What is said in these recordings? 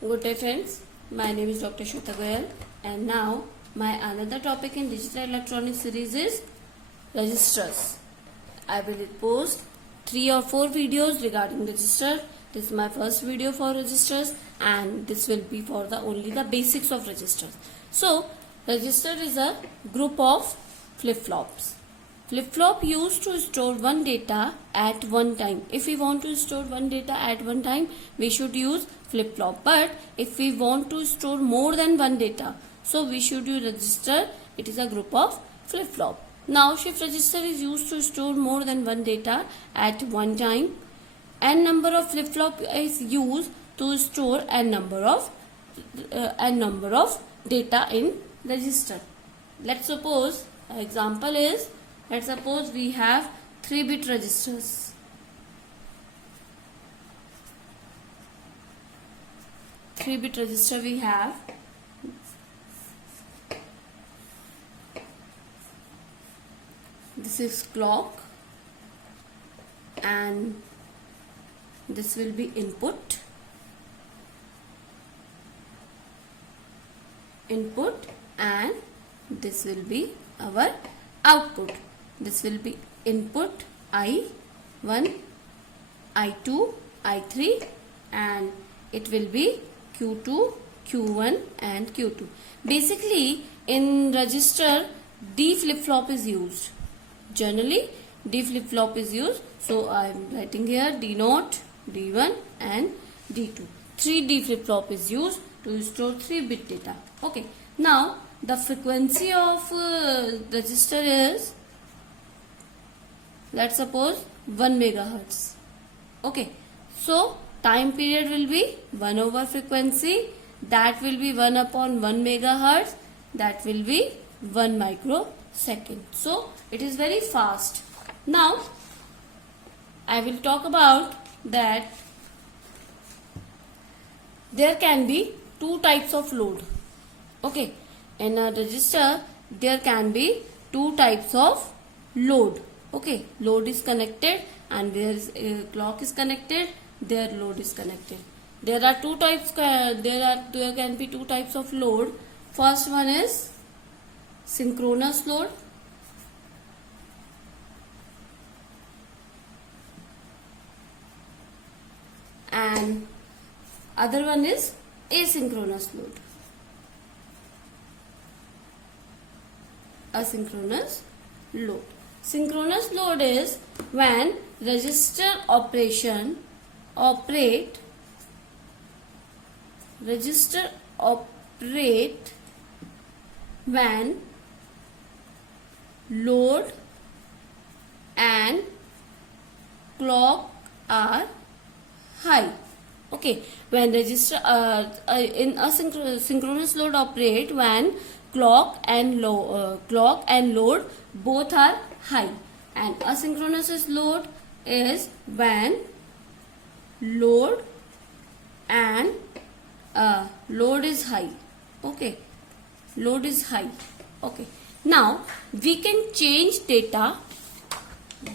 Good day friends, my name is Dr. Shweta Goyal and now my another topic in digital electronics series is registers. I will post 3 or 4 videos regarding register. This is my first video for registers and this will be for only the basics of registers. So register is a group of flip-flops. Flip-flop used to store one data at one time. If we want to store one data at one time, we should use flip-flop. But if we want to store more than one data, so we should use register. It is a group of flip-flop. Now shift register is used to store more than one data at one time. N number of flip-flop is used to store n number of data in register. Let's suppose example is, let's suppose we have 3-bit registers. Three-bit register we have. This is clock and this will be input and this will be our output. This will be input I1, I2, I3 and it will be Q2, Q1 and Q2. Basically in register D flip-flop is used. Generally D flip-flop is used. So I am writing here D0, D1 and D2. 3 D flip-flop is used to store 3-bit data. Okay. Now the frequency of register is, let's suppose 1 megahertz. Okay. So time period will be 1 over frequency, that will be 1 upon 1 megahertz, that will be 1 microsecond. So it is very fast. Now I will talk about that there can be 2 types of load. Okay, in a register there can be 2 types of load. Okay, load is connected and where clock is connected, their load is connected. There are 2 types. There can be 2 types of load. First one is synchronous load. And other one is asynchronous load. Asynchronous load. Synchronous load is when register operate when load and clock are high. Okay, when register in synchronous load operate when clock and load both are high, and asynchronous load is when load and load is high. Okay, load is high. Okay, now we can change data.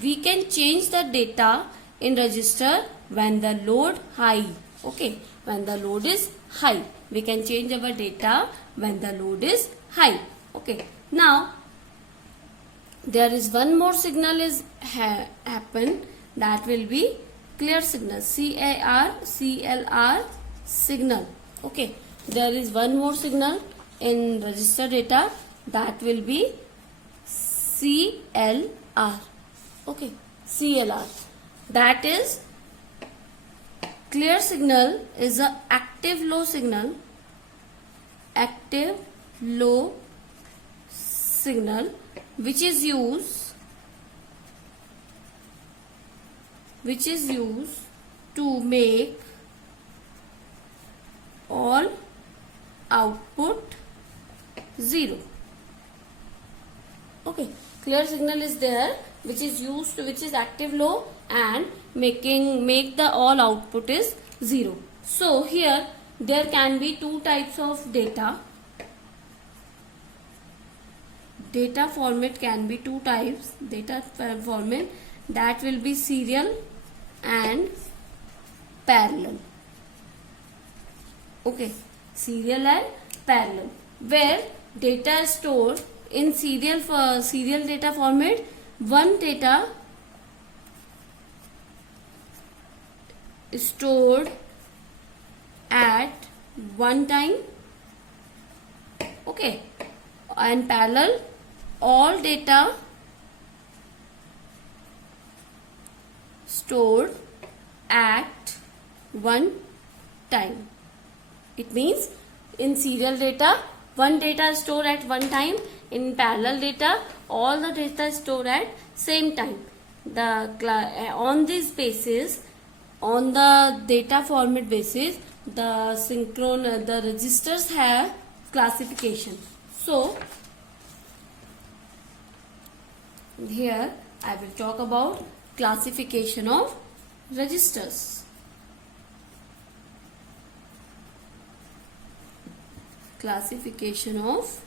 We can change the data in register when the load high. Okay, when the load is high, we can change our data when the load is high. Okay, now there is one more signal is happen, that will be clear signal, CLR signal. Okay, there is one more signal in register data, that will be CLR. Okay, CLR, that is clear signal is a active low signal. Active low signal which is used to make all output 0. Okay, clear signal is there which is active low and make the all output is 0. So here there can be 2 types of data. Data format can be 2 types. Data format, that will be serial and parallel. Okay, serial and parallel, where data is stored in serial data format. One data is stored at one time. Okay, and parallel, all data stored at one time. It means in serial data, one data is stored at one time. In parallel data, all the data is stored at same time. On this basis, on the data format basis, the registers have classification. So here I will talk about classification of registers. Classification of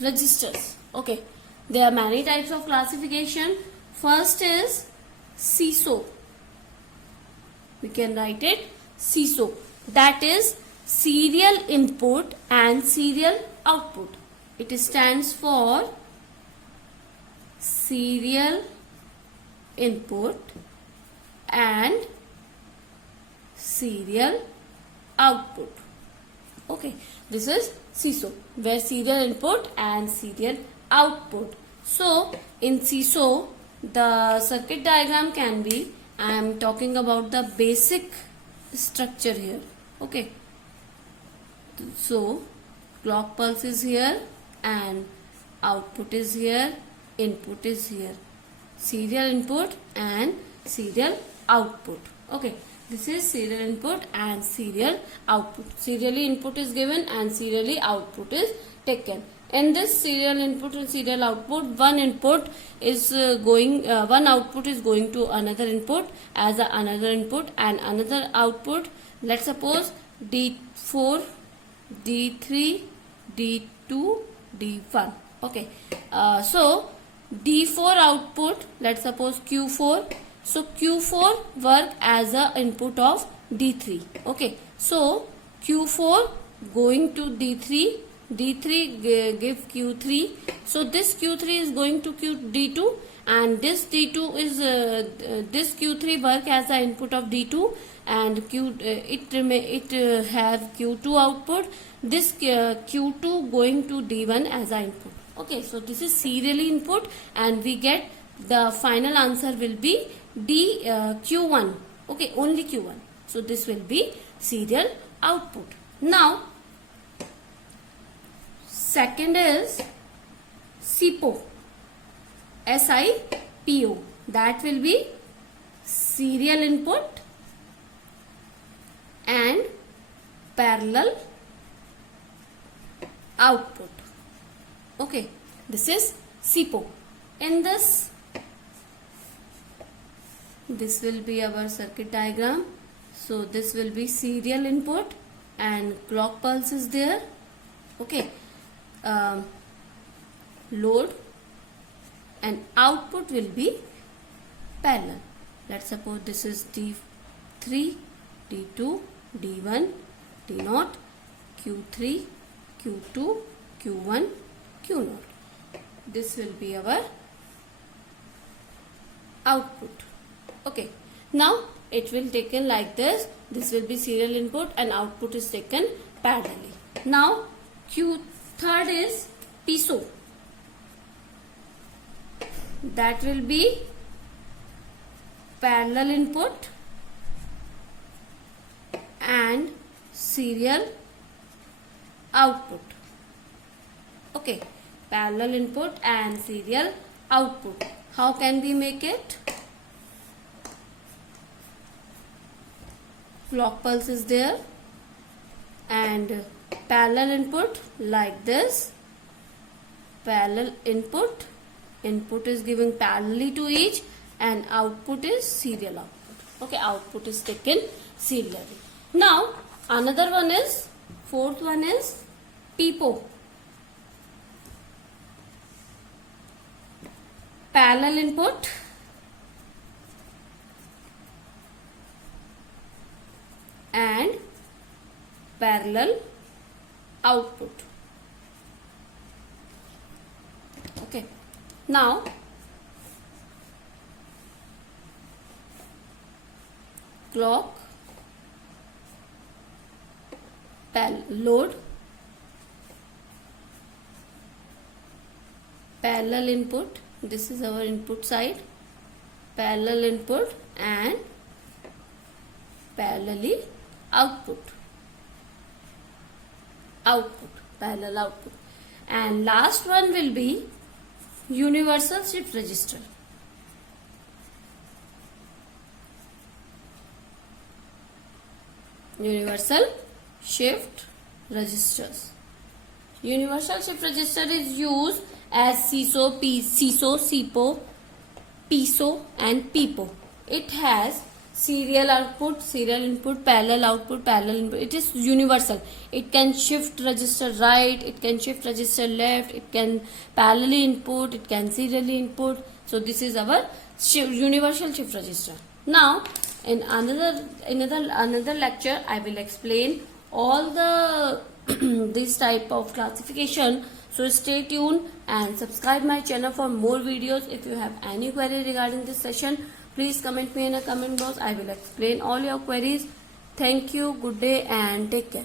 registers. Okay, there are many types of classification. First is SISO. We can write it SISO. That is serial input and serial output. It stands for serial input and serial output. Okay, this is SISO, where serial input and serial output. So in SISO, the circuit diagram can be, I am talking about the basic structure here. Okay, so clock pulse is here and output is here, input is here, serial input and serial output. Okay, this is serial input and serial output. Serially input is given and serially output is taken. In this serial input and serial output, one output is going to another input as another input, and another output, let's suppose D4, D3, D2, D1. Okay, so D4 output, let's suppose Q4. So Q4 work as a input of D3. Okay, so Q4 going to D3, D3 give Q3. So this Q3 is going to D2, and this D2 is this Q3 work as a input of D2, and it have Q2 output. This Q2 going to D1 as a input. Okay, so this is serially input, and we get the final answer will be Q1. Okay, only Q1. So this will be serial output. Now second is SIPO. SIPO. That will be serial input and parallel output. Okay, this is SIPO. In this will be our circuit diagram. So this will be serial input and clock pulse is there. Okay, load, and output will be parallel. Let's suppose this is D3, D2, D1, D0, Q3, Q2, Q1, Q0. This will be our output. Okay, now it will taken like this. This will be serial input and output is taken parallelly. Now third is PISO. That will be parallel input and serial output. Okay, parallel input and serial output. How can we make it? Clock pulse is there and parallel input like this. Parallel input is given parallelly to each, and output is serial output. Okay, output is taken serially. Now another one is, fourth one is PIPO. Parallel input and parallel output. Okay, now clock load parallel input. This is our input side, parallel input and parallelly output, parallel output. And last one will be universal shift register. Universal shift registers. Universal shift register is used as CISO, SIPO, PISO and PIPO. It has serial output, serial input, parallel output, parallel input. It is universal. It can shift register right, it can shift register left, it can parallelly input, it can serially input. So this is our universal shift register. Now in another lecture I will explain all the this type of classification. So stay tuned and subscribe my channel for more videos. If you have any query regarding this session, please comment me in a comment box. I will explain all your queries. Thank you, good day and take care.